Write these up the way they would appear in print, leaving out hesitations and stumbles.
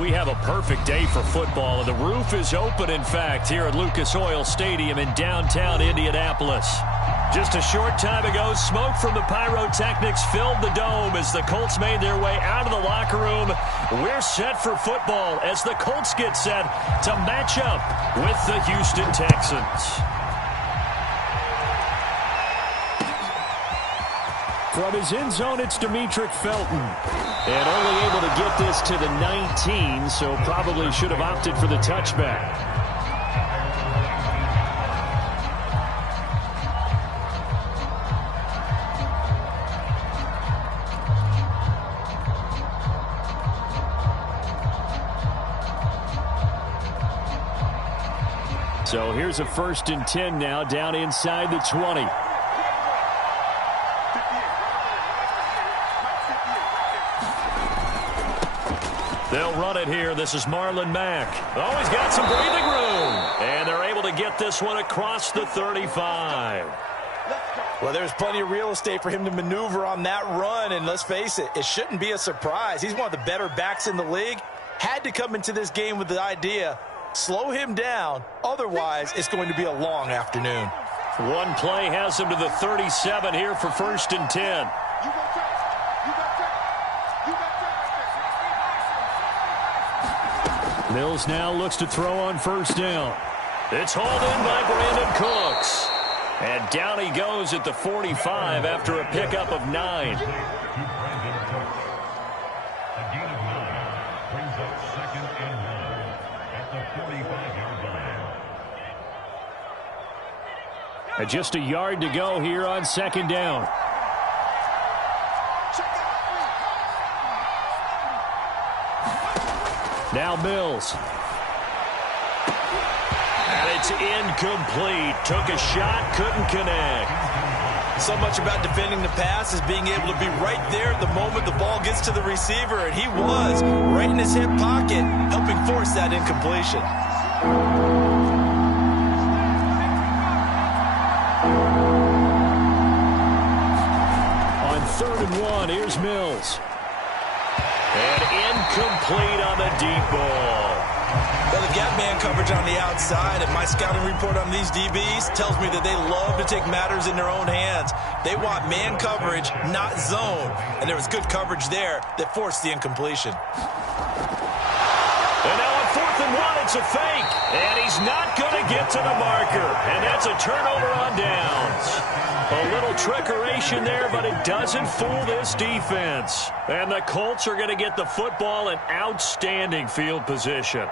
we have a perfect day for football, and the roof is open, in fact, here at Lucas Oil Stadium in downtown Indianapolis. Just a short time ago, smoke from the pyrotechnics filled the dome as the Colts made their way out of the locker room. We're set for football as the Colts get set to match up with the Houston Texans. From his end zone, it's Demetric Felton. And only able to get this to the 19, so probably should have opted for the touchback. So here's a 1st and 10 now, down inside the 20. They'll run it here. This is Marlon Mack. Oh, he's got some breathing room. And they're able to get this one across the 35. Well, there's plenty of real estate for him to maneuver on that run. And let's face it, it shouldn't be a surprise. He's one of the better backs in the league. Had to come into this game with the idea, slow him down. Otherwise, it's going to be a long afternoon. One play has him to the 37 here for 1st and 10. Mills now looks to throw on 1st down. It's hauled in by Brandon Cooks. And down he goes at the 45 after a pickup of 9. And just a yard to go here on 2nd down. Now Mills. And it's incomplete. Took a shot, couldn't connect. So much about defending the pass is being able to be right there at the moment the ball gets to the receiver. And he was right in his hip pocket, helping force that incompletion. On 3rd and 1, here's Mills. And incomplete on the deep ball. Well, they've got man coverage on the outside, and my scouting report on these DBs tells me that they love to take matters in their own hands. They want man coverage, not zone. And there was good coverage there that forced the incompletion. And now on 4th and 1, it's a fake. And he's not going to get to the marker. And that's a turnover on downs. A little trickeration there, but it doesn't fool this defense. And the Colts are going to get the football in outstanding field position.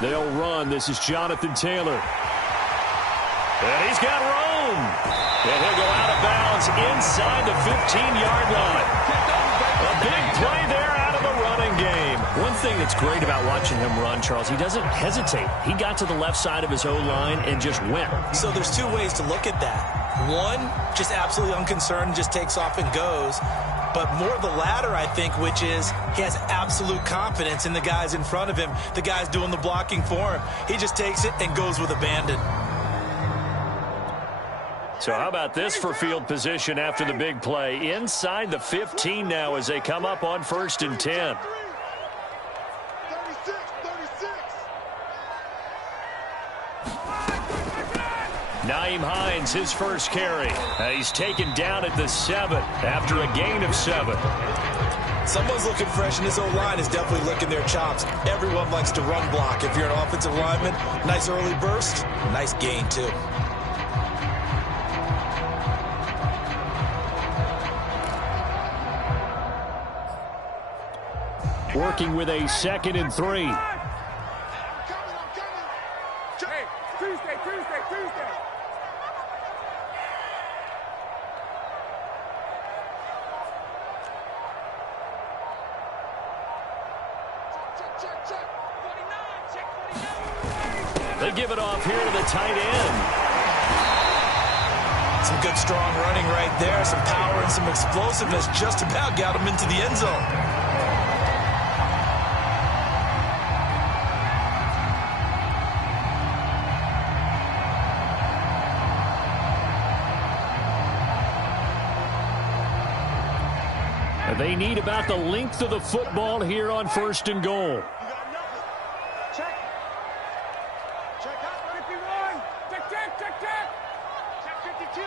They'll run. This is Jonathan Taylor. And he's got room. And he'll go out of bounds inside the 15-yard line. A big play there out of the running game. One thing that's great about watching him run, Charles, he doesn't hesitate. He got to the left side of his O-line and just went. So there's two ways to look at that. One, just absolutely unconcerned, just takes off and goes. But more the latter, I think, which is he has absolute confidence in the guys in front of him, the guys doing the blocking for him. He just takes it and goes with abandon. So how about this for field position after the big play? Inside the 15 now as they come up on 1st and 10. Nyheim Hines, his first carry. He's taken down at the 7 after a gain of 7. Someone's looking fresh, and this O-line is definitely licking their chops. Everyone likes to run block. If you're an offensive lineman, nice early burst, nice gain too. Working with a 2nd and 3. Hey, Tuesday. They give it off here to the tight end. Some good, strong running right there. Some power and some explosiveness just about got him into the end zone. They need about the length of the football here on 1st and goal. Check. Check out 51. Check. Check 52.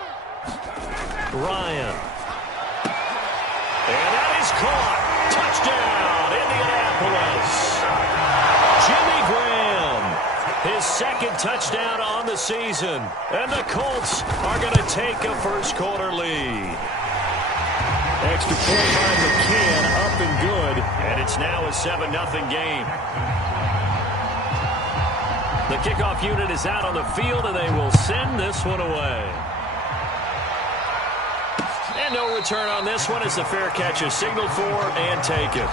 Ryan. And that is caught. Touchdown, Indianapolis. Jimmy Graham, his 2nd touchdown on the season. And the Colts are going to take a first-quarter lead. Extra point by McCann, up and good. And it's now a 7-0 game. The kickoff unit is out on the field, and they will send this one away. And no return on this one as the fair catch is signaled for and taken.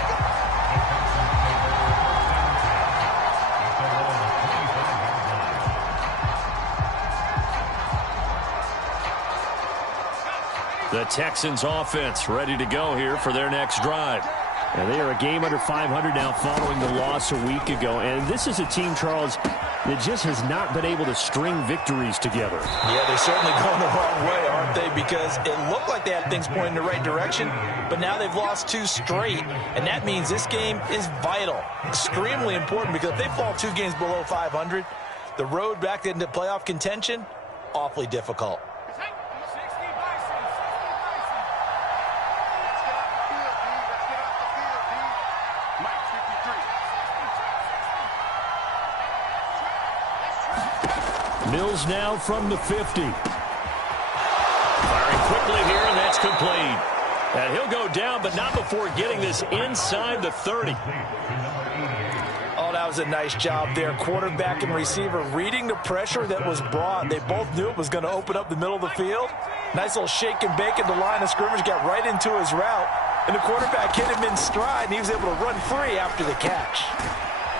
The Texans offense ready to go here for their next drive. And they are a game under 500 now following the loss a week ago. And this is a team, Charles, that just has not been able to string victories together. Yeah, they're certainly going the wrong way, aren't they? Because it looked like they had things pointing in the right direction, but now they've lost 2 straight. And that means this game is vital, extremely important, because if they fall 2 games below 500, the road back into playoff contention, awfully difficult. Mills now from the 50. Firing quickly here, and that's complete. And he'll go down, but not before getting this inside the 30. Oh, that was a nice job there. Quarterback and receiver reading the pressure that was brought. They both knew it was going to open up the middle of the field. Nice little shake and bake at the line of scrimmage, got right into his route. And the quarterback hit him in stride, and he was able to run free after the catch.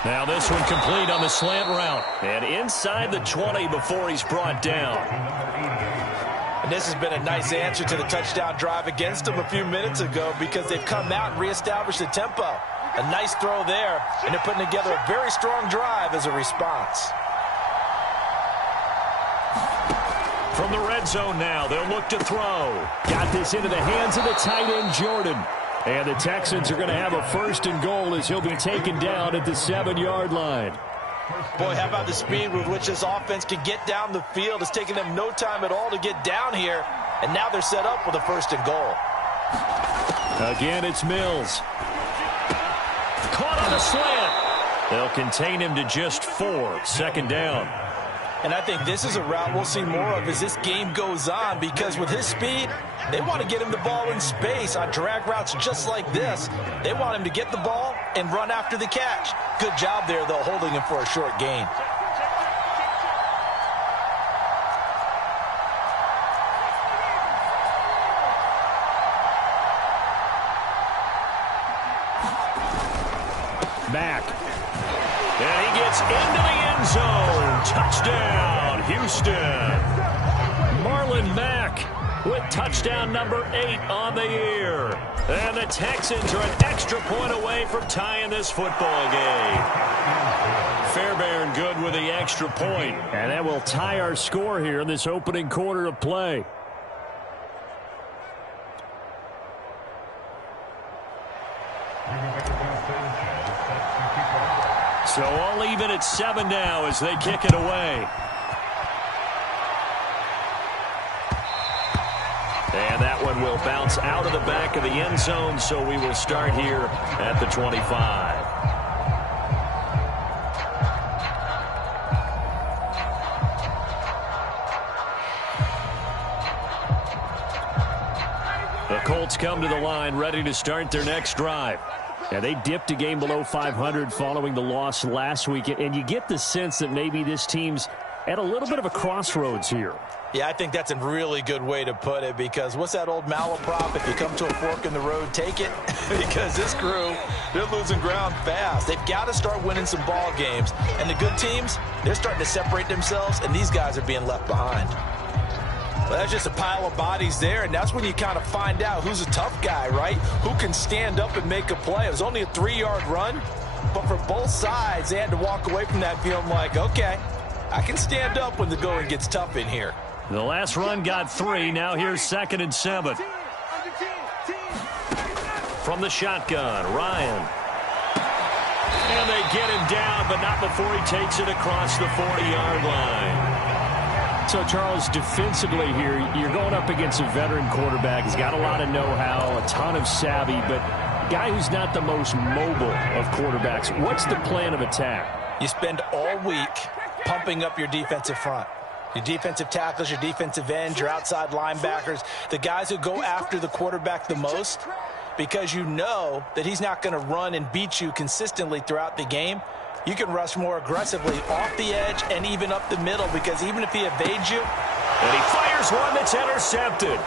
Now this one complete on the slant route. And inside the 20 before he's brought down. And this has been a nice answer to the touchdown drive against them a few minutes ago because they've come out and reestablished the tempo. A nice throw there, and they're putting together a very strong drive as a response. From the red zone now, they'll look to throw. Got this into the hands of the tight end, Jordan. And the Texans are going to have a 1st and goal as he'll be taken down at the 7-yard line. Boy, how about the speed with which this offense can get down the field? It's taken them no time at all to get down here. And now they're set up with a 1st and goal. Again, it's Mills. Caught on the slant. They'll contain him to just 4. 2nd down. And I think this is a route we'll see more of as this game goes on, because with his speed, they want to get him the ball in space on drag routes just like this. They want him to get the ball and run after the catch. Good job there, though, holding him for a short gain. Back. And he gets into the end zone. Touchdown, Houston. Marlon Mack with touchdown number 8 on the year. And the Texans are an extra point away from tying this football game. Fairbairn good with the extra point. And that will tie our score here in this opening quarter of play. So all even at 7 now as they kick it away. And that one will bounce out of the back of the end zone, so we will start here at the 25. The Colts come to the line ready to start their next drive. And they dipped a game below 500 following the loss last week. And you get the sense that maybe this team's at a little bit of a crossroads here. Yeah, I think that's a really good way to put it, because what's that old malaprop? If you come to a fork in the road, take it. Because this crew, they're losing ground fast. They've got to start winning some ball games. And the good teams, they're starting to separate themselves, and these guys are being left behind. Well, that's just a pile of bodies there, and that's when you kind of find out who's a tough guy, right? Who can stand up and make a play. It was only a 3-yard run, but for both sides, they had to walk away from that feeling like, okay, I can stand up when the going gets tough in here. The last run got 3. Now here's 2nd and 7. From the shotgun, Ryan. And they get him down, but not before he takes it across the 40-yard line. So, Charles, defensively here, you're going up against a veteran quarterback. He's got a lot of know-how, a ton of savvy, but a guy who's not the most mobile of quarterbacks. What's the plan of attack? You spend all week pumping up your defensive front. Your defensive tackles, your defensive ends, your outside linebackers, the guys who go after the quarterback the most, because you know that he's not going to run and beat you consistently throughout the game. You can rush more aggressively off the edge and even up the middle, because even if he evades you. And he fires one that's intercepted.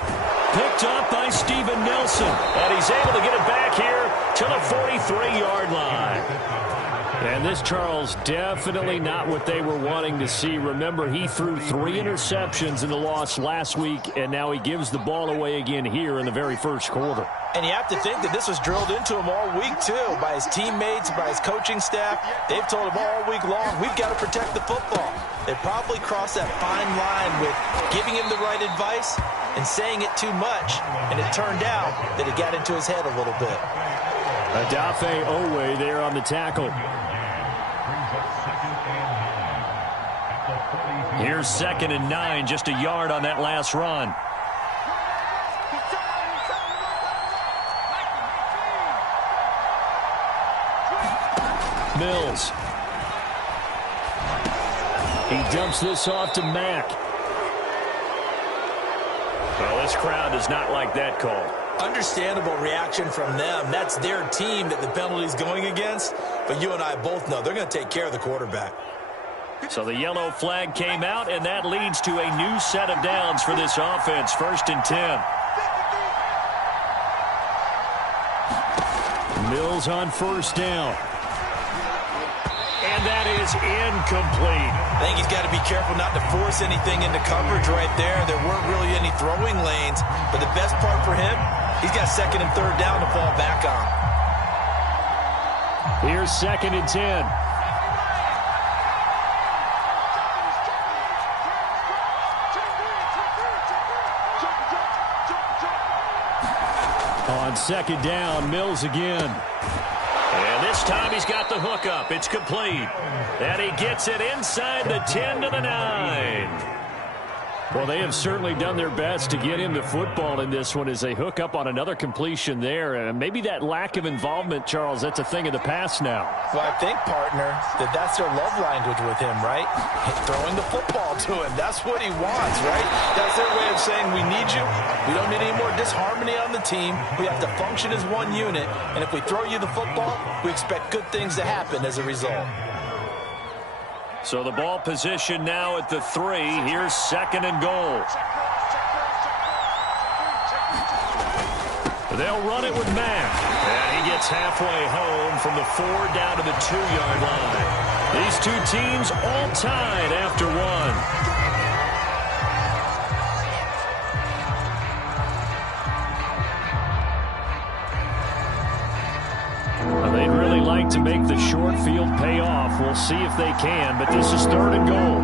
Picked up by Steven Nelson. And he's able to get it back here to the 43-yard line. And this, Charles, definitely not what they were wanting to see. Remember, he threw 3 interceptions in the loss last week, and now he gives the ball away again here in the very first quarter. And you have to think that this was drilled into him all week, too, by his teammates, by his coaching staff. They've told him all week long, we've got to protect the football. They probably crossed that fine line with giving him the right advice and saying it too much. And it turned out that it got into his head a little bit. Adafe Owe there on the tackle. Here's 2nd and 9, just a yard on that last run. Mills. He dumps this off to Mack. Well, this crowd does not like that call. Understandable reaction from them. That's their team that the penalty's going against. But you and I both know they're going to take care of the quarterback. So the yellow flag came out, and that leads to a new set of downs for this offense. 1st and 10. Mills on 1st down. And that is incomplete. I think he's got to be careful not to force anything into coverage right there. There weren't really any throwing lanes. But the best part for him, he's got 2nd and 3rd down to fall back on. Here's 2nd and 10. On 2nd down, Mills again. And this time he's got the hook up. It's complete. And he gets it inside the 10 to the 9. Well, they have certainly done their best to get him the football in this one as they hook up on another completion there. And maybe that lack of involvement, Charles, that's a thing of the past now. Well, I think, partner, that's their love language with him, right? Throwing the football to him. That's what he wants, right? That's their way of saying, we need you. We don't need any more disharmony on the team. We have to function as one unit. And if we throw you the football, we expect good things to happen as a result. So the ball position now at the 3. Here's 2nd and goal. They'll run it with Mack. And he gets halfway home from the 4 down to the 2-yard line. These two teams all tied after 1. They'd really like to make the short field pay off. We'll see if they can, but this is 3rd and goal.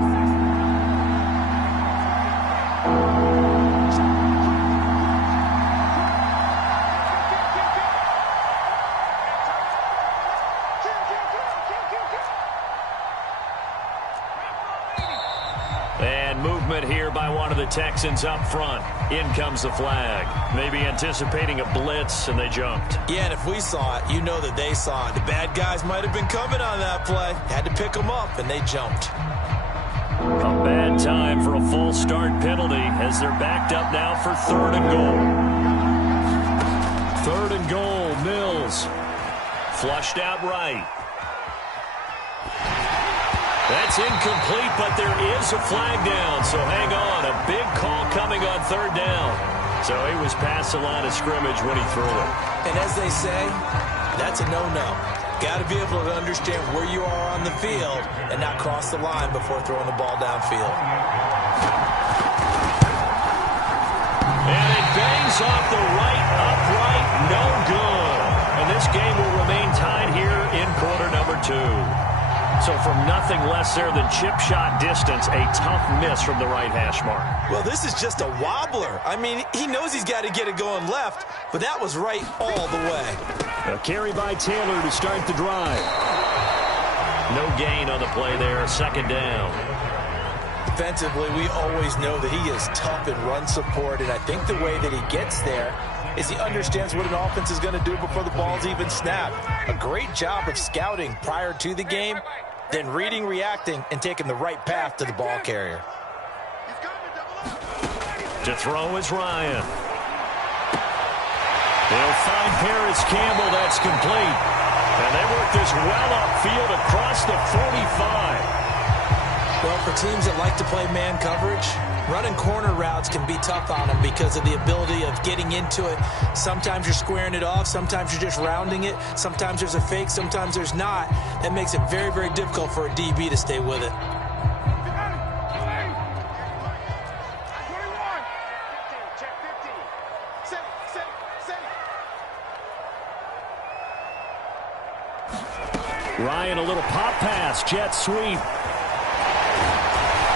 And movement here by one of the Texans up front. In comes the flag. Maybe anticipating a blitz, and they jumped. Yeah, and if we saw it, you know that they saw it. The bad guys might have been coming on that play. Had to pick them up, and they jumped. A bad time for a false start penalty as they're backed up now for 3rd and goal. 3rd and goal, Mills. Flushed out right. That's incomplete, but there is a flag down, so hang on. A big call coming on 3rd down. So he was past the line of scrimmage when he threw it. And as they say, that's a no-no. Got to be able to understand where you are on the field and not cross the line before throwing the ball downfield. It's off the right upright, no good. And this game will remain tied here in quarter number 2. So from nothing less there than chip shot distance, a tough miss from the right hash mark. Well, this is just a wobbler. I mean, he knows he's got to get it going left, but that was right all the way. A carry by Taylor to start the drive. No gain on the play there, second down. Defensively, we always know that he is tough in run support, and I think the way that he gets there is he understands what an offense is going to do before the ball's even snapped. A great job of scouting prior to the game, then reading, reacting, and taking the right path to the ball carrier. To throw is Ryan. They'll find Paris Campbell. That's complete. And they work this well upfield across the 45. Well, for teams that like to play man coverage, running corner routes can be tough on them because of the ability of getting into it. Sometimes you're squaring it off. Sometimes you're just rounding it. Sometimes there's a fake. Sometimes there's not. That makes it very, very difficult for a DB to stay with it. Ryan, a little pop pass, jet sweep.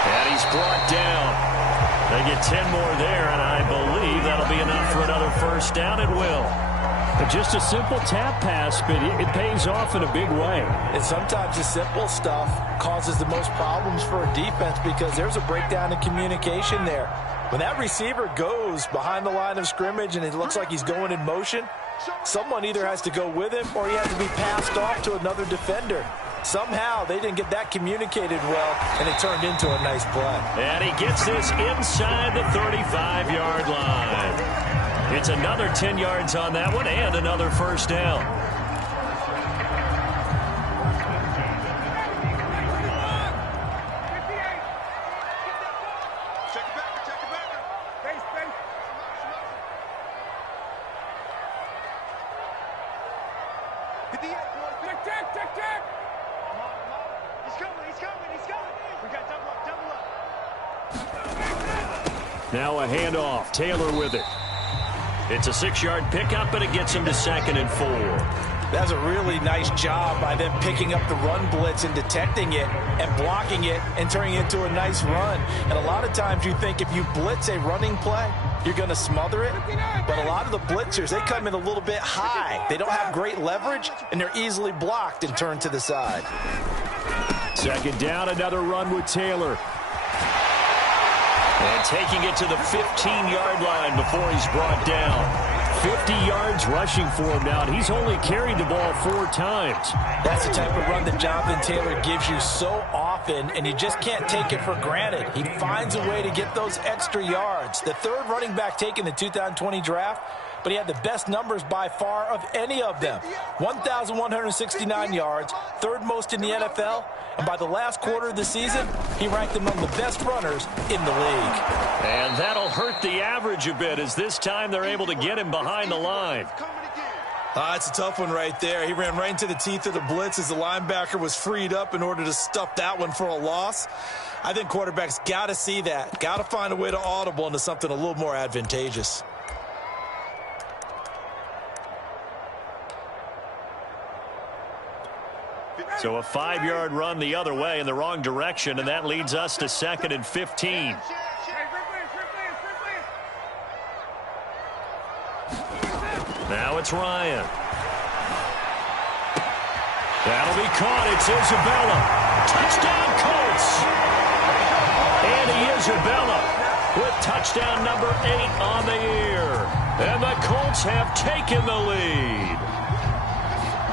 And he's brought down. They get 10 more there, and I believe that'll be enough for another first down. It will. But just a simple tap pass, but it pays off in a big way. And sometimes the simple stuff causes the most problems for a defense because there's a breakdown in communication there. When that receiver goes behind the line of scrimmage and it looks like he's going in motion, someone either has to go with him or he has to be passed off to another defender. Somehow they didn't get that communicated well, and it turned into a nice play. And he gets this inside the 35-yard line. It's another 10 yards on that one and another first down. Now a handoff. Taylor with it. It's a 6-yard pickup, but it gets him to 2nd and 4. That's a really nice job by them picking up the run blitz and detecting it and blocking it and turning it into a nice run. And a lot of times you think if you blitz a running play, you're going to smother it. But a lot of the blitzers, they come in a little bit high. They don't have great leverage, and they're easily blocked and turned to the side. 2nd down, another run with Taylor. And taking it to the 15-yard line before he's brought down. 50 yards rushing for him now, and he's only carried the ball 4 times. That's the type of run that Jonathan Taylor gives you so often, and you just can't take it for granted. He finds a way to get those extra yards. The 3rd running back taken the 2020 draft, but he had the best numbers by far of any of them. 1,169 yards, 3rd most in the NFL, and by the last quarter of the season, he ranked among the best runners in the league. And that'll hurt the average a bit as this time they're able to get him behind the line. It's a tough one right there. He ran right into the teeth of the blitz as the linebacker was freed up in order to stuff that one for a loss. I think quarterbacks got to see that, got to find a way to audible into something a little more advantageous. So a 5-yard run the other way in the wrong direction, and that leads us to 2nd and 15. Now it's Ryan. That'll be caught. It's Isabella. Touchdown, Colts. Andy Isabella with touchdown number 8 on the year. And the Colts have taken the lead.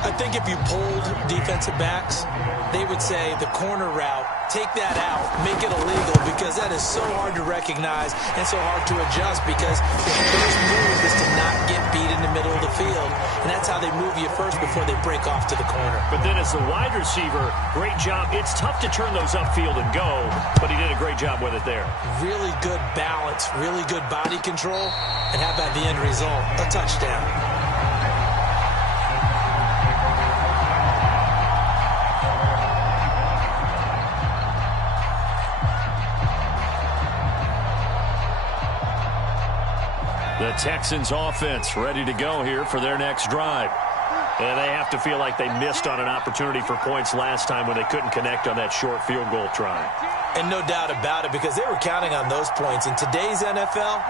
I think if you polled defensive backs, they would say the corner route, take that out, make it illegal, because that is so hard to recognize and so hard to adjust, because the first move is to not get beat in the middle of the field, and that's how they move you first before they break off to the corner. But then as the wide receiver, great job. It's tough to turn those upfield and go, but he did a great job with it there. Really good balance, really good body control, and how about the end result? A touchdown. The Texans offense ready to go here for their next drive. And they have to feel like they missed on an opportunity for points last time when they couldn't connect on that short field goal try. And no doubt about it, because they were counting on those points. In today's NFL,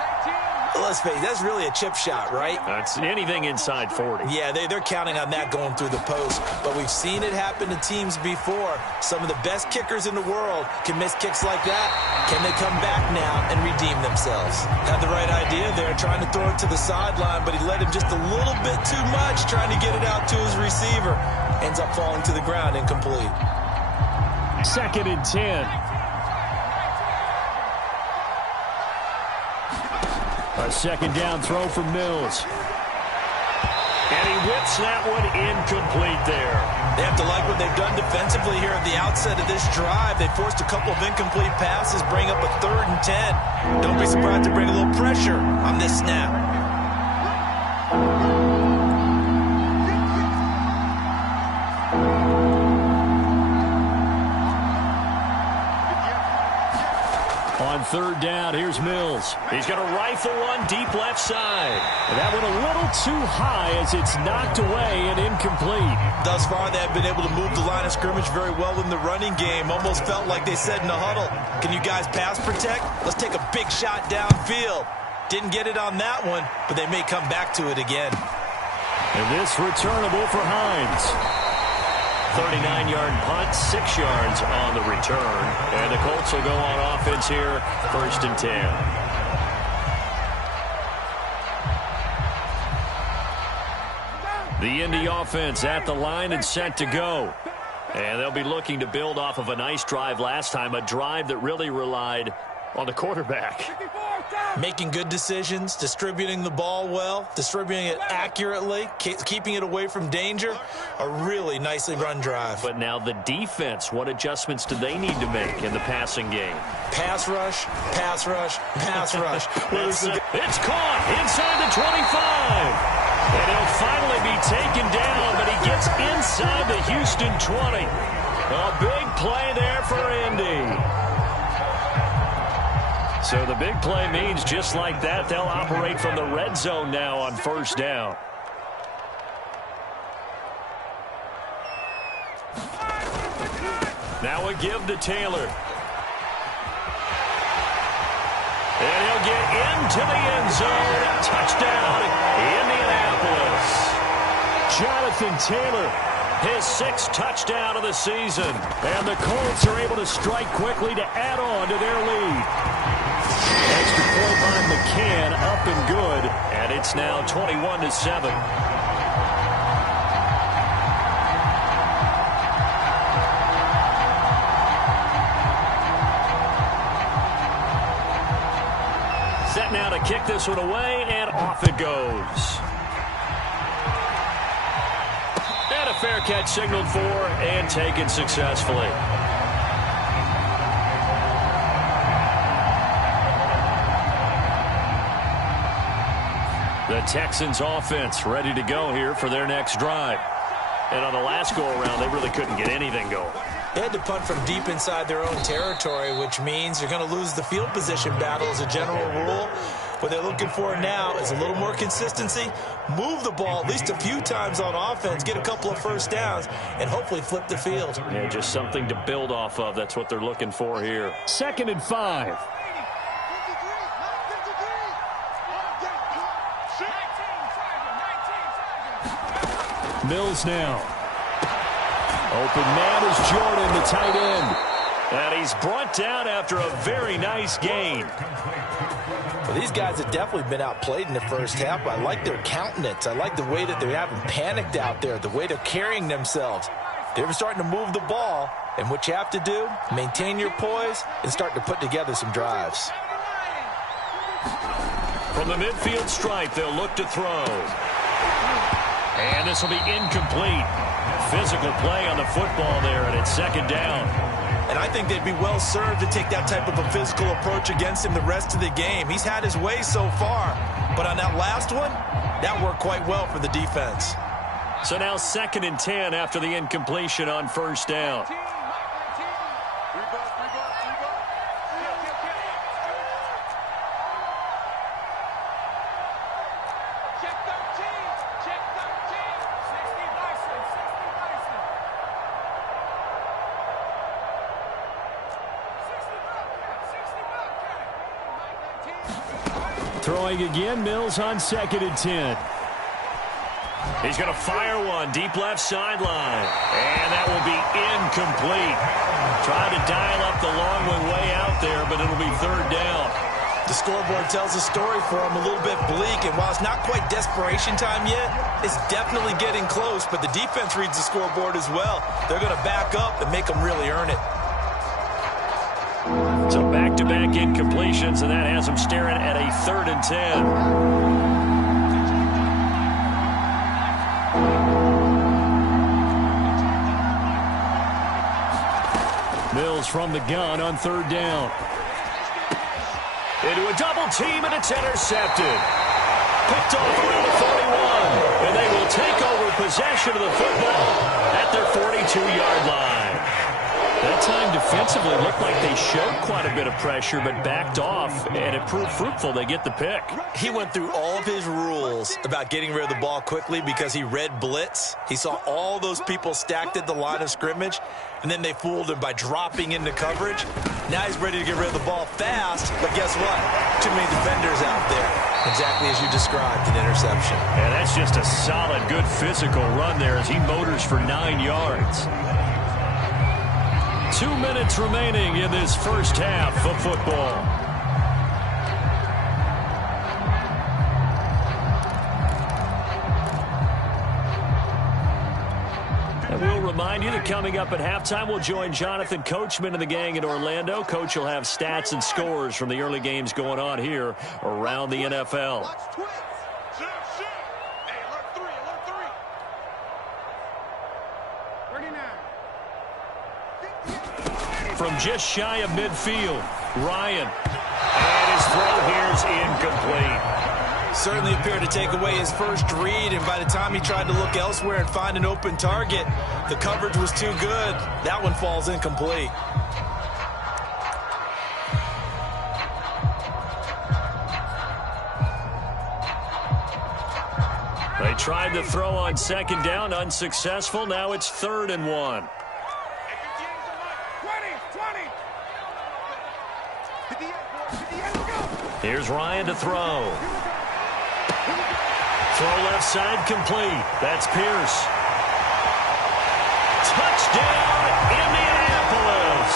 let's face it, that's really a chip shot, right? It's anything inside 40. Yeah, they're counting on that going through the post. But we've seen it happen to teams before. Some of the best kickers in the world can miss kicks like that. Can they come back now and redeem themselves? Had the right idea there, trying to throw it to the sideline, but he let him just a little bit too much, trying to get it out to his receiver. Ends up falling to the ground, incomplete. 2nd and 10. A 2nd down throw from Mills. And he whips that one incomplete there. They have to like what they've done defensively here at the outset of this drive. They forced a couple of incomplete passes, bring up a 3rd and 10. Don't be surprised to bring a little pressure on this snap. On 3rd down, here's Mills. He's going to rifle one deep left side. And that one a little too high as it's knocked away and incomplete. Thus far, they have been able to move the line of scrimmage very well in the running game. Almost felt like they said in the huddle, can you guys pass protect? Let's take a big shot downfield. Didn't get it on that one, but they may come back to it again. And this returnable for Hines. 39-yard punt, 6 yards on the return. And the Colts will go on offense here, 1st and 10. The Indy offense at the line and set to go. And they'll be looking to build off of a nice drive last time, a drive that really relied on the quarterback. Making good decisions, distributing the ball well, distributing it accurately, keeping it away from danger. A really nicely run drive. But now the defense, what adjustments do they need to make in the passing game? Pass rush, pass rush, pass rush. It's caught inside the 25. And he'll finally be taken down, but he gets inside the Houston 20. A big play there for Indy. So the big play means just like that, they'll operate from the red zone now on 1st down. Now a give to Taylor. And he'll get into the end zone. Touchdown, Indianapolis. Jonathan Taylor, his 6th touchdown of the season. And the Colts are able to strike quickly to add on to their lead. Extra point by McCann, up and good. And it's now 21-7. Set now to kick this one away, and off it goes. And a fair catch signaled for and taken successfully. The Texans offense ready to go here for their next drive. And on the last go-around, they really couldn't get anything going. They had to punt from deep inside their own territory, which means you're going to lose the field position battle as a general rule. What they're looking for now is a little more consistency, move the ball at least a few times on offense, get a couple of 1st downs, and hopefully flip the field. Yeah, just something to build off of. That's what they're looking for here. 2nd and 5. Mills now. Open man is Jordan, the tight end. And he's brought down after a very nice gain. Well, these guys have definitely been outplayed in the 1st half. I like their countenance. I like the way that they haven't panicked out there, the way they're carrying themselves. They're starting to move the ball, and what you have to do, maintain your poise and start to put together some drives. From the midfield stripe, they'll look to throw. And this will be incomplete. Physical play on the football there, and it's 2nd down. And I think they'd be well served to take that type of a physical approach against him the rest of the game. He's had his way so far, but on that last one, that worked quite well for the defense. So now 2nd and 10 after the incompletion on 1st down. Throwing again, Mills on 2nd and 10. He's going to fire one deep left sideline. And that will be incomplete. Trying to dial up the long one way out there, but it'll be 3rd down. The scoreboard tells a story for him, a little bit bleak, and while it's not quite desperation time yet, it's definitely getting close, but the defense reads the scoreboard as well. They're going to back up and make them really earn it. So back-to-back incompletions, and that has them staring at a 3rd and 10. Mills from the gun on 3rd down. Into a double team, and it's intercepted. Picked off around the 41, and they will take over possession of the football at their 42-yard line. That time defensively looked like they showed quite a bit of pressure, but backed off, and it proved fruitful. They get the pick. He went through all of his rules about getting rid of the ball quickly because he read blitz. He saw all those people stacked at the line of scrimmage, and then they fooled him by dropping into coverage. Now he's ready to get rid of the ball fast, but guess what? Too many defenders out there. Exactly as you described, an interception. And that's just a solid, good physical run there as he motors for 9 yards. 2 minutes remaining in this first half of football. And we'll remind you that coming up at halftime, we'll join Jonathan Coachman and the gang in Orlando. Coach will have stats and scores from the early games going on here around the NFL. From just shy of midfield, Ryan. And his throw here is incomplete. Certainly appeared to take away his first read, and by the time he tried to look elsewhere and find an open target, the coverage was too good. That one falls incomplete. They tried to throw on 2nd down, unsuccessful. Now it's 3rd and 1. Here's Ryan to throw. Throw left side complete. That's Pierce. Touchdown, Indianapolis.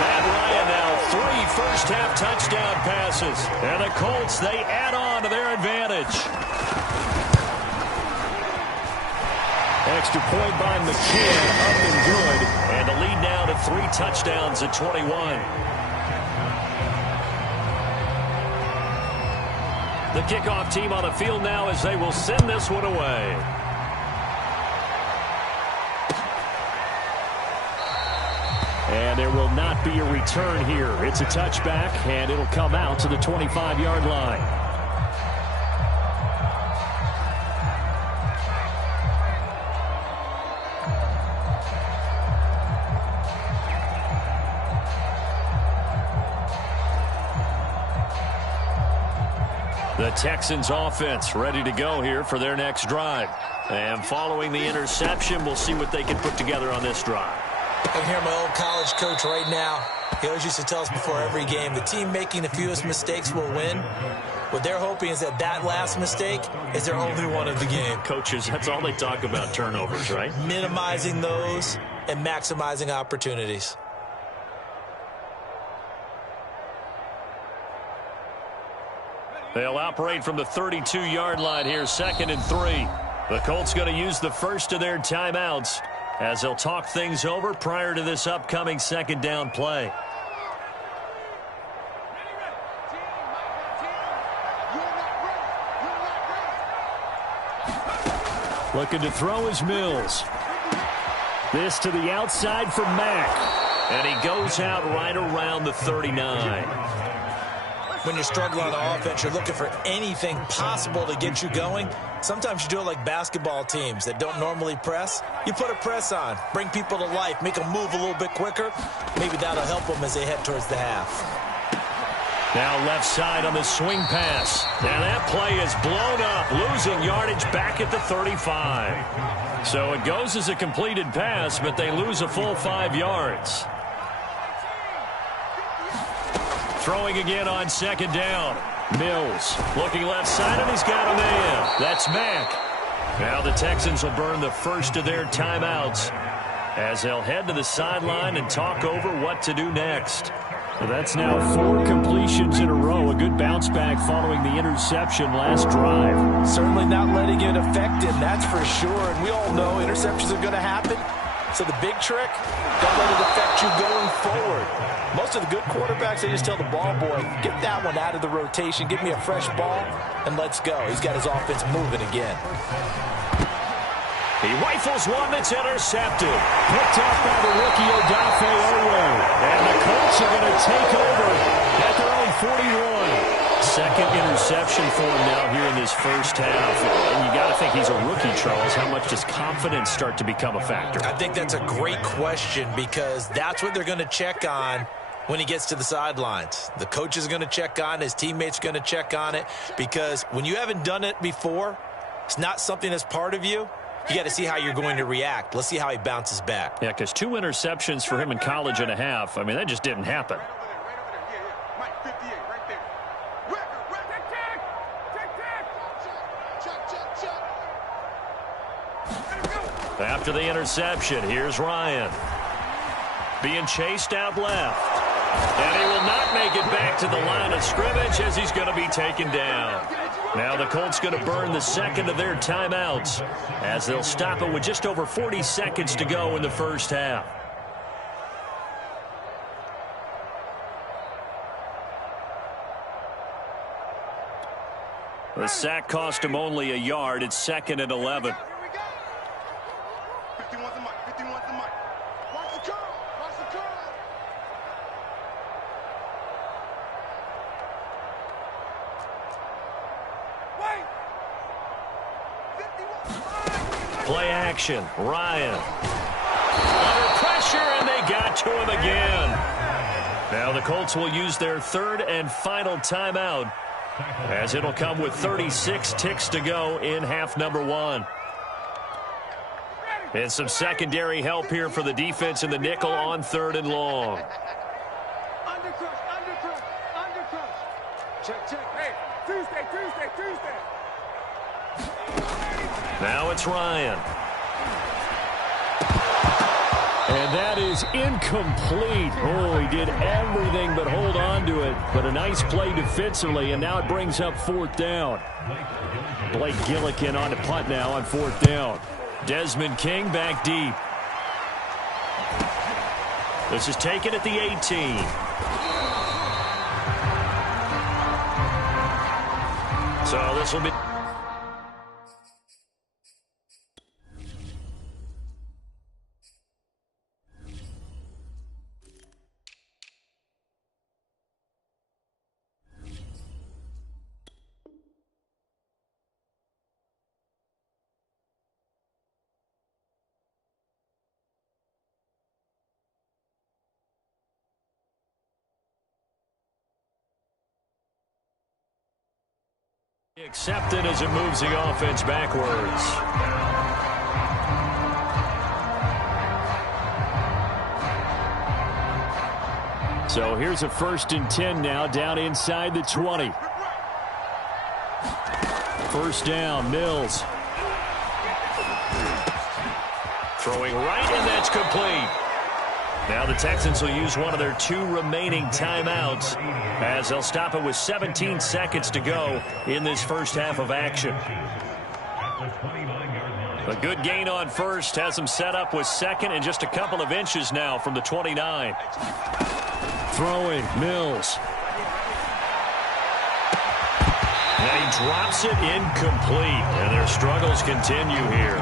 Matt Ryan now 3 first-half touchdown passes. And the Colts, they add on to their advantage. Extra point by McKinn, up and good. And the lead now to 3 touchdowns at 21. The kickoff team on the field now as they will send this one away. And there will not be a return here. It's a touchback, and it'll come out to the 25-yard line. The Texans offense ready to go here for their next drive. And following the interception, we'll see what they can put together on this drive. I can hear my old college coach right now. He always used to tell us before every game, the team making the fewest mistakes will win. What they're hoping is that that last mistake is their only one of the game. Coaches, that's all they talk about, turnovers, right? Minimizing those and maximizing opportunities. They'll operate from the 32-yard line here, 2nd and 3. The Colts going to use the first of their timeouts as they'll talk things over prior to this upcoming 2nd down play. Looking to throw is Mills. This to the outside for Mack. And he goes out right around the 39. When you're struggling on offense, you're looking for anything possible to get you going. Sometimes you do it like basketball teams that don't normally press. You put a press on, bring people to life, make them move a little bit quicker. Maybe that'll help them as they head towards the half. Now left side on the swing pass. Now that play is blown up, losing yardage back at the 35. So it goes as a completed pass, but they lose a full 5 yards. Throwing again on 2nd down. Mills looking left side, and he's got a man. That's Mack. Now the Texans will burn the first of their timeouts as they'll head to the sideline and talk over what to do next. Well, that's now 4 completions in a row. A good bounce back following the interception last drive. Certainly not letting it affect him, that's for sure. And we all know interceptions are going to happen. So the big trick, don't let it affect you going forward. Most of the good quarterbacks, they just tell the ball boy, get that one out of the rotation, give me a fresh ball, and let's go. He's got his offense moving again. He rifles one that's intercepted. Picked up by the rookie Odafe Oweh. And the Colts are going to take over at their own 41. Second interception for him now here in this first half. And you got to think he's a rookie, Charles. How much does confidence start to become a factor? I think that's a great question because that's what they're going to check on when he gets to the sidelines. The coach is going to check on it. His teammates are going to check on it because when you haven't done it before, it's not something that's part of you. You got to see how you're going to react. Let's see how he bounces back. Yeah, because 2 interceptions for him in college and a half. I mean, that just didn't happen. After the interception, here's Ryan. Being chased out left. And he will not make it back to the line of scrimmage as he's going to be taken down. Now the Colts going to burn the second of their timeouts as they'll stop it with just over 40 seconds to go in the first half. The sack cost him only a yard. It's 2nd and 11. Play action. Ryan. Under pressure, and they got to him again. Now the Colts will use their 3rd and final timeout as it'll come with 36 ticks to go in half number 1. And some secondary help here for the defense in the nickel on 3rd and long. Check. Hey, Tuesday. Now it's Ryan. And that is incomplete. Oh, he did everything but hold on to it. But a nice play defensively, and now it brings up 4th down. Blake Gillikin on the punt now on 4th down. Desmond King back deep. This is taken at the 18. So this will be... accepted as it moves the offense backwards. So here's a 1st and 10 now down inside the 20. 1st down, Mills. Throwing right, and that's complete. Now the Texans will use one of their 2 remaining timeouts as they'll stop it with 17 seconds to go in this first half of action. A good gain on first has them set up with 2nd and just a couple of inches now from the 29. Throwing, Mills. And he drops it incomplete, and their struggles continue here.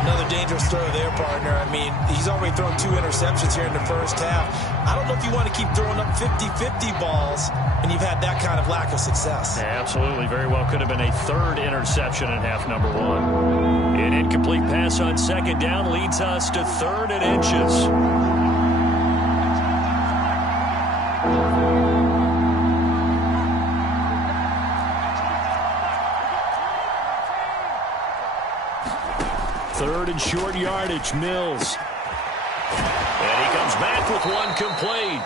Another dangerous throw there, partner. I mean, he's already thrown 2 interceptions here in the first half. I don't know if you want to keep throwing up 50-50 balls when you've had that kind of lack of success. Absolutely. Very well could have been a 3rd interception in half number 1. An incomplete pass on 2nd down leads us to 3rd and inches. Third and short yardage, Mills. And he comes back with one complete.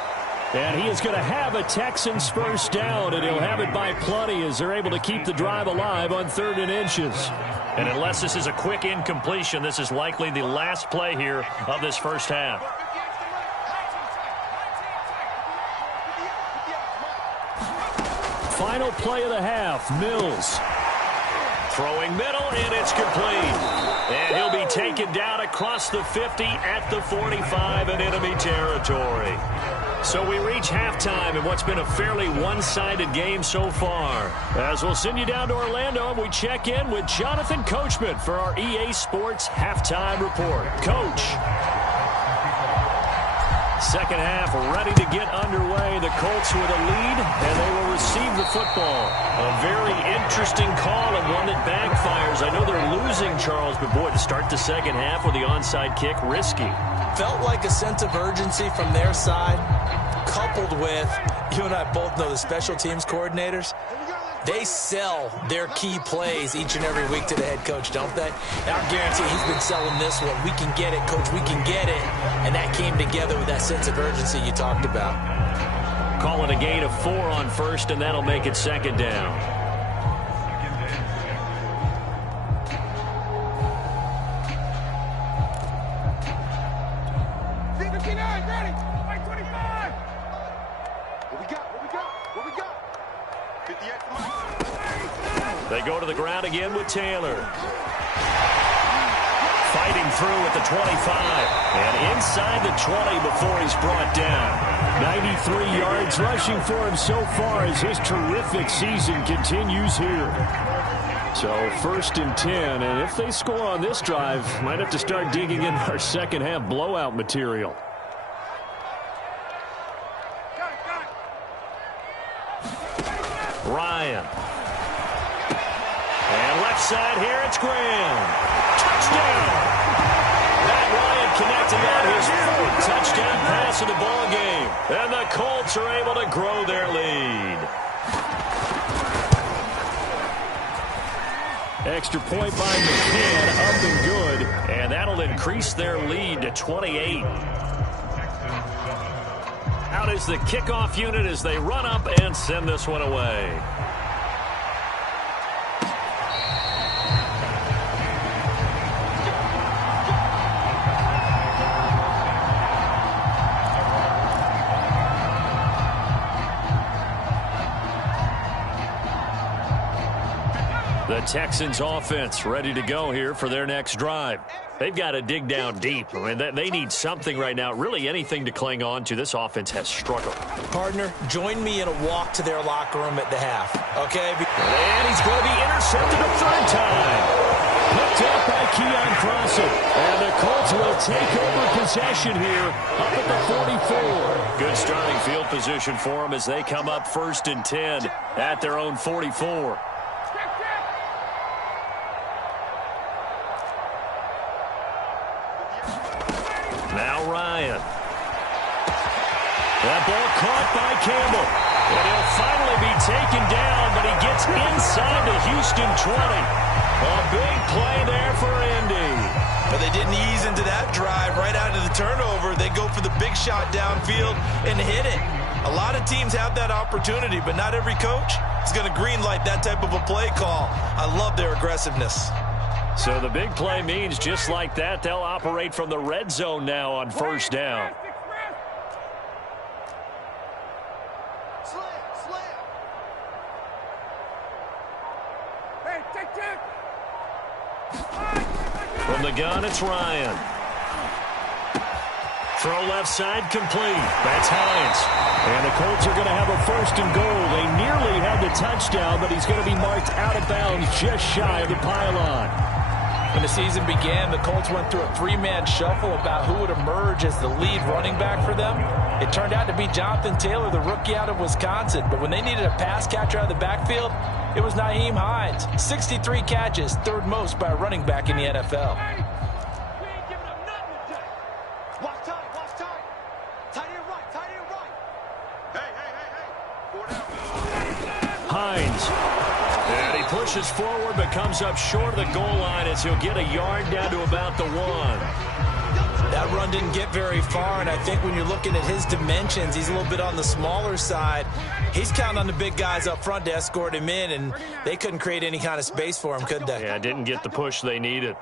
And he is going to have a Texans first down, and he'll have it by plenty as they're able to keep the drive alive on 3rd and inches. And unless this is a quick incompletion, this is likely the last play here of this first half. Final play of the half, Mills. Throwing middle, and it's complete. And he'll be taken down across the 50 at the 45 in enemy territory. So we reach halftime in what's been a fairly one-sided game so far. As we'll send you down to Orlando, and we check in with Jonathan Coachman for our EA Sports Halftime Report. Coach. Second half ready to get underway. The Colts with a lead, and they will receive the football. A very interesting call and one that backfires. I know they're losing, Charles, but boy, to start the second half with the onside kick, risky. Felt like a sense of urgency from their side, coupled with, you and I both know the special teams coordinators. They sell their key plays each and every week to the head coach, don't they? And I guarantee he's been selling this one. We can get it, coach. We can get it. And that came together with that sense of urgency you talked about. Call it a gain of 4 on first, and that'll make it second down. They go to the ground again with Taylor. Fighting through at the 25. And inside the 20 before he's brought down. 93 yards rushing for him so far as his terrific season continues here. So 1st and 10. And if they score on this drive, might have to start digging in our second half blowout material. Ryan. And left side here, it's Graham. Touchdown! Matt Ryan connecting on his 4th touchdown pass of the ball game. And the Colts are able to grow their lead. Extra point by McCann, up and good. And that'll increase their lead to 28. Out is the kickoff unit as they run up and send this one away. The Texans offense ready to go here for their next drive. They've got to dig down deep. I mean, they need something right now, really anything to cling on to. This offense has struggled. Partner, join me in a walk to their locker room at the half, okay? And he's going to be intercepted a 3rd time. Picked up by Keon Crossen. And the Colts will take over possession here up at the 44. Good starting field position for them as they come up 1st and 10 at their own 44. Now Ryan. That ball caught by Campbell. And he'll finally be taken down, but he gets inside the Houston 20. A big play there for Indy. But they didn't ease into that drive right out of the turnover. They go for the big shot downfield and hit it. A lot of teams have that opportunity, but not every coach is going to greenlight that type of a play call. I love their aggressiveness. So the big play means just like that, they'll operate from the red zone now on 1st down. From the gun, it's Ryan. Throw left side complete. That's Hines. And the Colts are going to have a 1st and goal. They nearly had the touchdown, but he's going to be marked out of bounds just shy of the pylon. When the season began, the Colts went through a 3-man shuffle about who would emerge as the lead running back for them. It turned out to be Jonathan Taylor, the rookie out of Wisconsin. But when they needed a pass catcher out of the backfield, it was Nyheim Hines. 63 catches, 3rd most by a running back in the NFL. Hines. And he pushes forward but comes up short of the goal line as he'll get a yard down to about the 1. That run didn't get very far, and I think when you're looking at his dimensions, he's a little bit on the smaller side. He's counting on the big guys up front to escort him in, and they couldn't create any kind of space for him, could they? Yeah, didn't get the push they needed.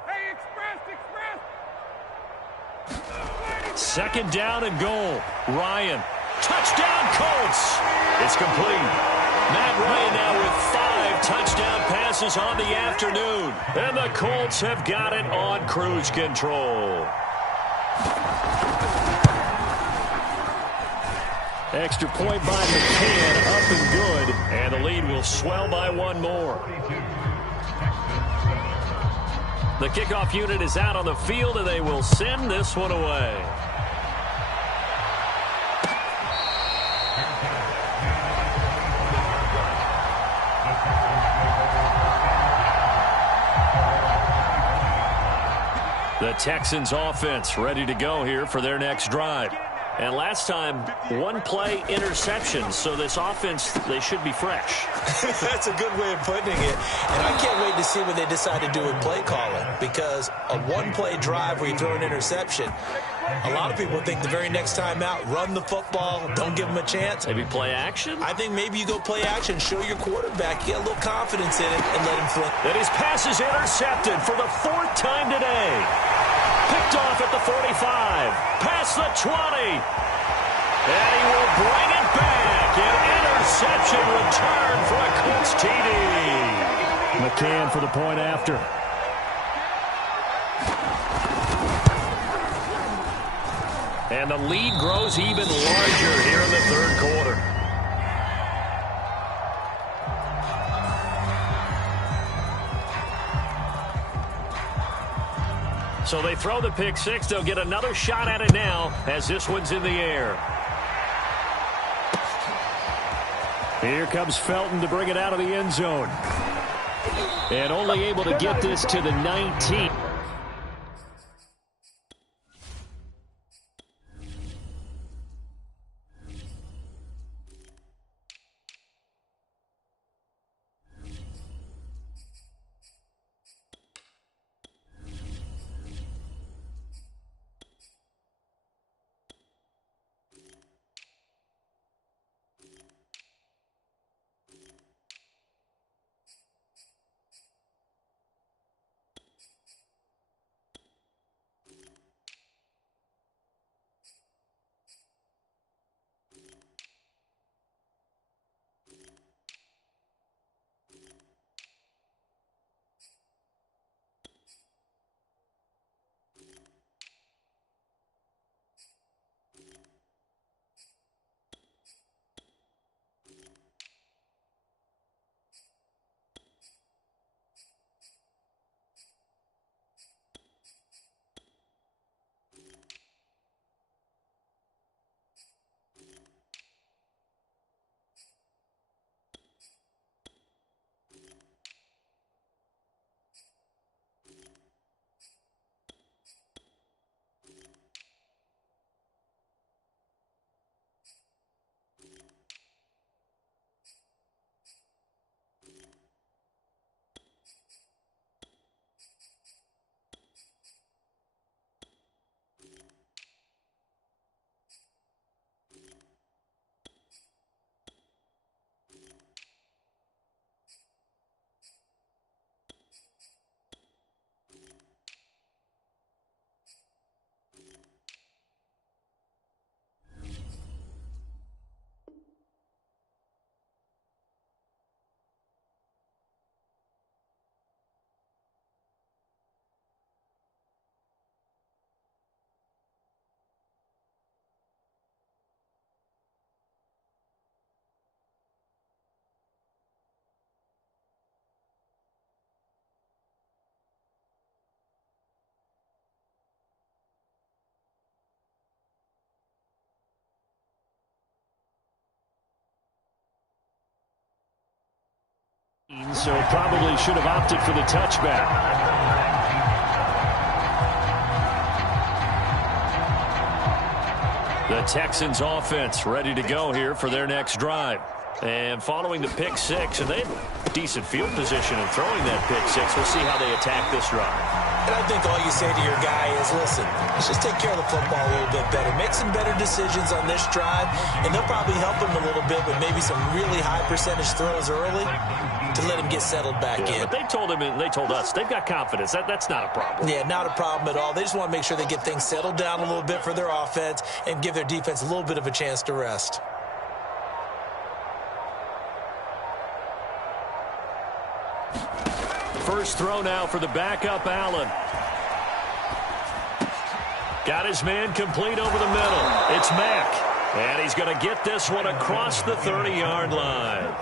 Second down and goal. Ryan. Touchdown, Colts. It's complete. Matt Ryan now with 5 touchdown passes on the afternoon. And the Colts have got it on cruise control. Extra point by McCann, up and good. And the lead will swell by 1 more. The kickoff unit is out on the field, and they will send this one away. The Texans offense ready to go here for their next drive. And last time, 1-play interception, so this offense, they should be fresh. That's a good way of putting it. And I can't wait to see what they decide to do with play calling, because a 1-play drive where you throw an interception, a lot of people think the very next time out, run the football, don't give them a chance. Maybe play action? I think maybe you go play action, show your quarterback, get a little confidence in it, and let him flip. That his pass is intercepted for the 4th time today. Picked off at the 45, past the 20, and he will bring it back. An interception return for a Colts TD. McCann for the point after. And the lead grows even larger here in the 3rd quarter. So they throw the pick 6. They'll get another shot at it now as this one's in the air. Here comes Felton to bring it out of the end zone. And only able to get this to the 19. So probably should have opted for the touchback. The Texans offense ready to go here for their next drive. And following the pick 6, and they decent field position in throwing that pick six. We'll see how they attack this drive. And I think all you say to your guy is, listen, let's just take care of the football a little bit better. Make some better decisions on this drive, and they'll probably help him a little bit with maybe some really high percentage throws early to let him get settled back in. But they told him, and they told us, they've got confidence. That's not a problem. Yeah, not a problem at all. They just want to make sure they get things settled down a little bit for their offense and give their defense a little bit of a chance to rest. First throw now for the backup, Allen. Got his man complete over the middle. It's Mack. And he's going to get this one across the 30-yard line.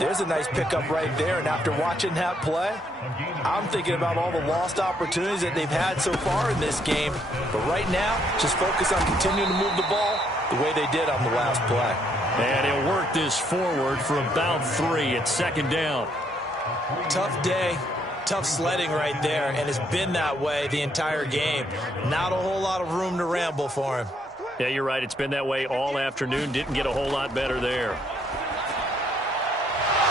There's a nice pickup right there, and after watching that play, I'm thinking about all the lost opportunities that they've had so far in this game. But right now, just focus on continuing to move the ball the way they did on the last play. And he'll work this forward for about 3 at second down. Tough day, tough sledding right there, and it's been that way the entire game. Not a whole lot of room to ramble for him. Yeah, you're right. It's been that way all afternoon. Didn't get a whole lot better there.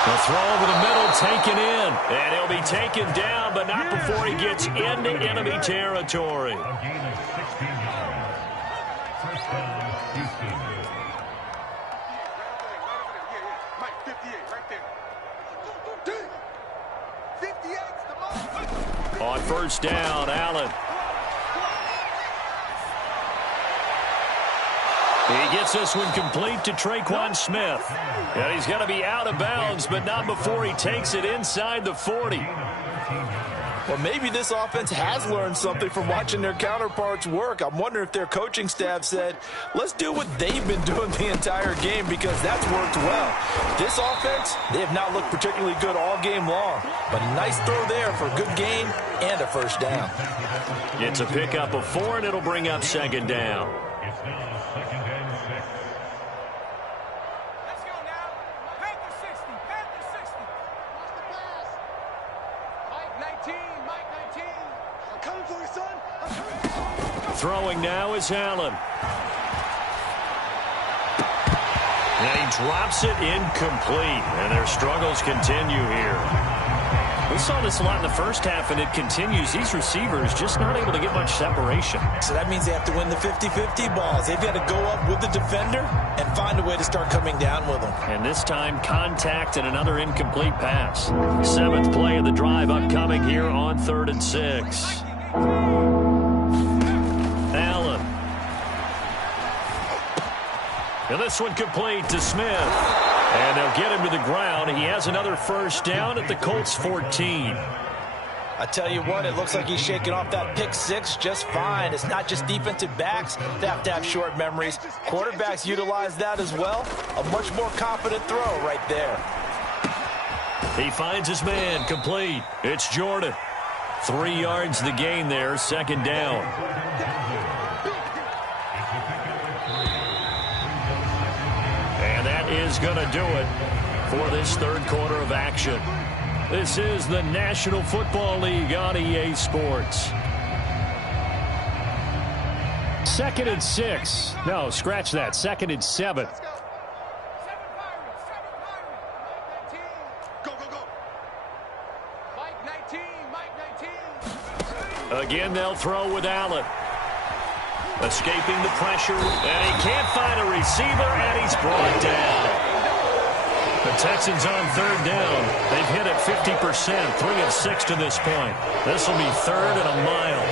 The throw over the middle, taken in. And he'll be taken down, but not before he gets into enemy territory. On first down, Allen. He gets this one complete to Traquan Smith. And he's going to be out of bounds, but not before he takes it inside the 40. Well, maybe this offense has learned something from watching their counterparts work. I'm wondering if their coaching staff said, let's do what they've been doing the entire game, because that's worked well. This offense, they have not looked particularly good all game long. But a nice throw there for a good gain and a first down. It's a pickup of 4, and it'll bring up second down. Throwing now is Allen. And he drops it incomplete. And their struggles continue here. We saw this a lot in the first half, and it continues. These receivers just not able to get much separation. So that means they have to win the 50-50 balls. They've got to go up with the defender and find a way to start coming down with them. And this time, contact and another incomplete pass. 7th play of the drive upcoming here on 3rd and 6. Allen. And this one complete to Smith. And they'll get him to the ground. He has another first down at the Colts 14. I tell you what, it looks like he's shaking off that pick six just fine. It's not just defensive backs that have to have short memories. Quarterbacks utilize that as well. A much more confident throw right there. He finds his man complete. It's Jordan. 3 yards the gain there, second down. And that is going to do it for this third quarter of action. This is the National Football League on EA Sports. 2nd and 6. No, scratch that. 2nd and 7. Again, they'll throw with Allen. Escaping the pressure, and he can't find a receiver, and he's brought down. The Texans on 3rd down. They've hit it 50%, 3 of 6 to this point. This will be 3rd and a mile.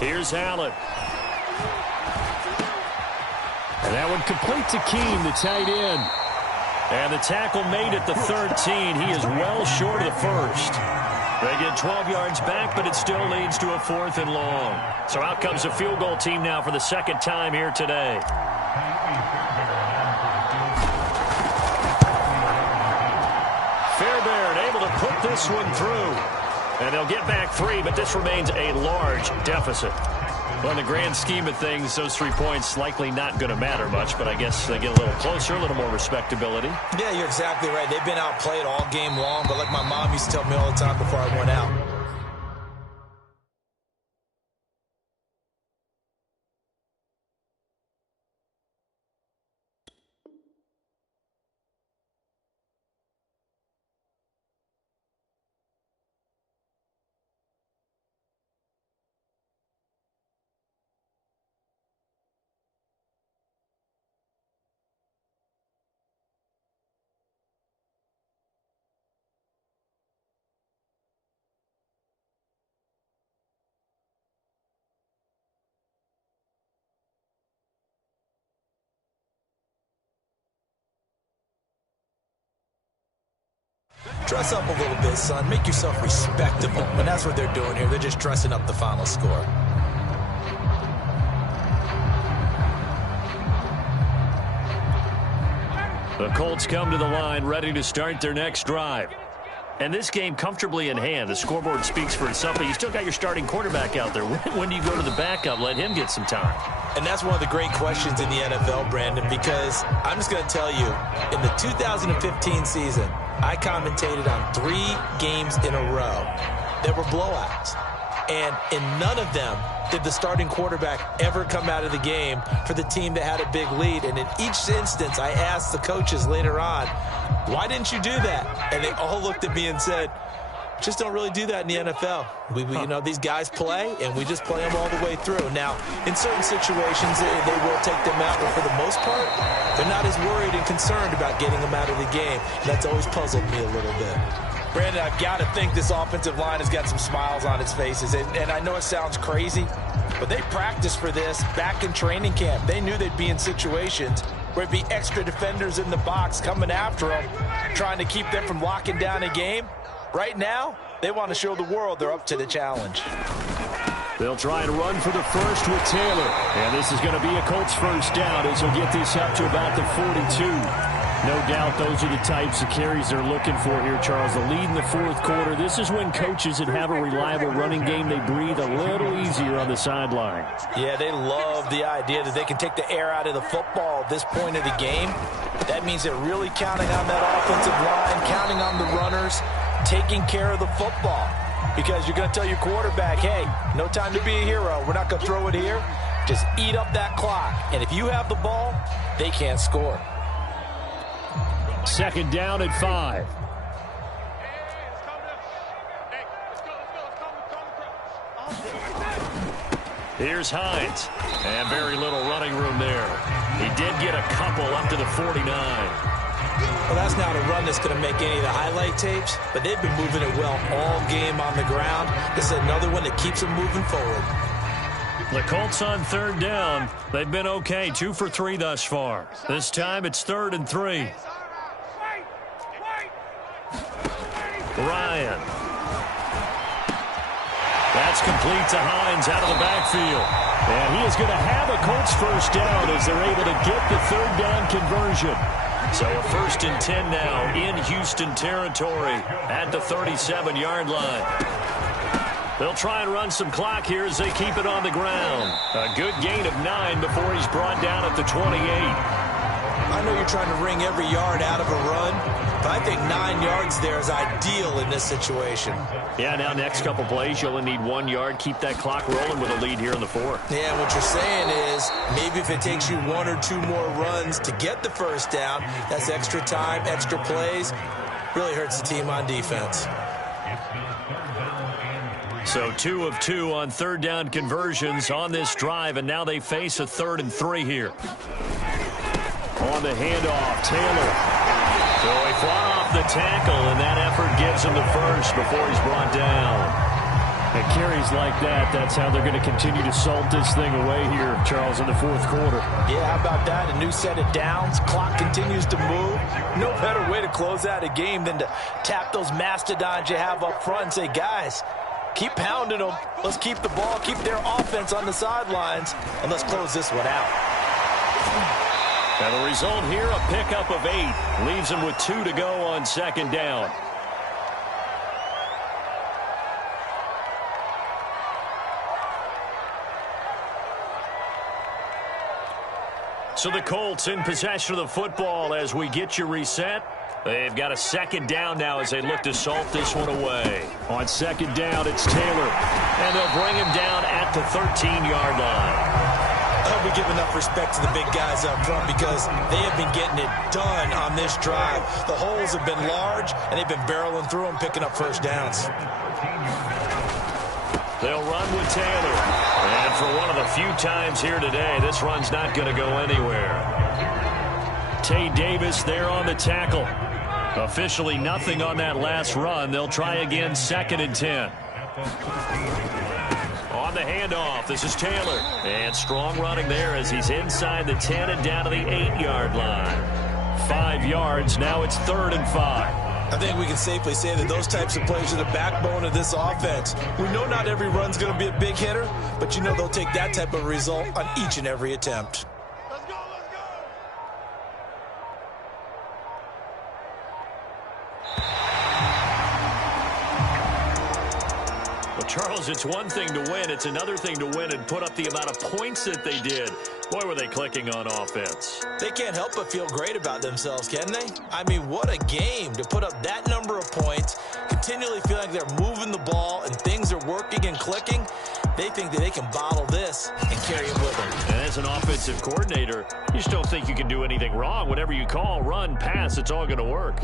Here's Allen. And that one complete to Keene, the tight end. And the tackle made at the 13. He is well short of the first. They get 12 yards back, but it still leads to a 4th and long. So out comes a field goal team now for the second time here today. Fairbairn able to put this one through. And they'll get back 3, but this remains a large deficit. Well, in the grand scheme of things, those 3 points likely not going to matter much, but I guess they get a little closer, a little more respectability. Yeah, you're exactly right. They've been outplayed all game long, but like my mom used to tell me all the time before I went out, dress up a little bit, son. Make yourself respectable. And that's what they're doing here. They're just dressing up the final score. The Colts come to the line, ready to start their next drive. And this game comfortably in hand. The scoreboard speaks for itself, but you still got your starting quarterback out there. When do you go to the backup? Let him get some time. And that's one of the great questions in the NFL, Brandon, because I'm just going to tell you, in the 2015 season, I commentated on 3 games in a row that were blowouts. And in none of them did the starting quarterback ever come out of the game for the team that had a big lead. And in each instance, I asked the coaches later on, why didn't you do that? And they all looked at me and said, just don't really do that in the NFL. You know, these guys play, and we just play them all the way through. Now, in certain situations, they will take them out, but for the most part, they're not as worried and concerned about getting them out of the game. That's always puzzled me a little bit. Brandon, I've got to think this offensive line has got some smiles on its faces. And I know it sounds crazy, but they practiced for this back in training camp. They knew they'd be in situations where it'd be extra defenders in the box coming after them, trying to keep them from locking down a game. Right now, they want to show the world they're up to the challenge. They'll try and run for the first with Taylor. And this is going to be a Colts first down as he'll get this up to about the 42. No doubt those are the types of carries they're looking for here, Charles. The lead in the fourth quarter. This is when coaches that have a reliable running game, they breathe a little easier on the sideline. Yeah, they love the idea that they can take the air out of the football at this point of the game. That means they're really counting on that offensive line, counting on the runners, taking care of the football. Because you're going to tell your quarterback, hey, no time to be a hero. We're not going to throw it here. Just eat up that clock. And if you have the ball, they can't score. Second down at 5. Here's Hines. And very little running room there. He did get a couple up to the 49. Well, that's not a run that's going to make any of the highlight tapes, but they've been moving it well all game on the ground. This is another one that keeps them moving forward. The Colts on third down. They've been okay, 2 for 3 thus far. This time it's 3rd and 3. Ryan. That's complete to Hines out of the backfield. And he is going to have a Colts first down as they're able to get the third down conversion. So a 1st and 10 now in Houston territory at the 37-yard line. They'll try and run some clock here as they keep it on the ground. A good gain of 9 before he's brought down at the 28. I know you're trying to wring every yard out of a run, but I think 9 yards there is ideal in this situation. Yeah, now next couple plays, you'll only need 1 yard. Keep that clock rolling with a lead here in the 4th. Yeah, what you're saying is maybe if it takes you 1 or 2 more runs to get the first down, that's extra time, extra plays. Really hurts the team on defense. So 2 of 2 on third down conversions on this drive, and now they face a 3rd and 3 here. On the handoff, Taylor. So he fought off the tackle, and that effort gives him the first before he's brought down. And carries like that, that's how they're going to continue to salt this thing away here, Charles, in the 4th quarter. Yeah, how about that? A new set of downs. Clock continues to move. No better way to close out a game than to tap those mastodons you have up front and say, guys, keep pounding them. Let's keep the ball, keep their offense on the sidelines, and let's close this one out. And the result here, a pickup of 8. Leaves him with 2 to go on second down. So the Colts in possession of the football as we get you reset. They've got a second down now as they look to salt this one away. On second down, it's Taylor. And they'll bring him down at the 13-yard line. I hope we give enough respect to the big guys up front because they have been getting it done on this drive. The holes have been large, and they've been barreling through them, picking up first downs. They'll run with Taylor. And for one of the few times here today, this run's not going to go anywhere. Tay Davis there on the tackle. Officially nothing on that last run. They'll try again, 2nd and 10. On the handoff, this is Taylor. And strong running there as he's inside the 10 and down to the 8-yard line. 5 yards, now it's 3rd and 5. I think we can safely say that those types of plays are the backbone of this offense. We know not every run's going to be a big hitter, but you know they'll take that type of result on each and every attempt. Charles, it's one thing to win. It's another thing to win and put up the amount of points that they did. Boy, were they clicking on offense. They can't help but feel great about themselves, can they? I mean, what a game to put up that number of points, continually feel like they're moving the ball and things are working and clicking. They think that they can bottle this and carry it with them. And as an offensive coordinator, you just don't think you can do anything wrong. Whatever you call, run, pass, it's all going to work.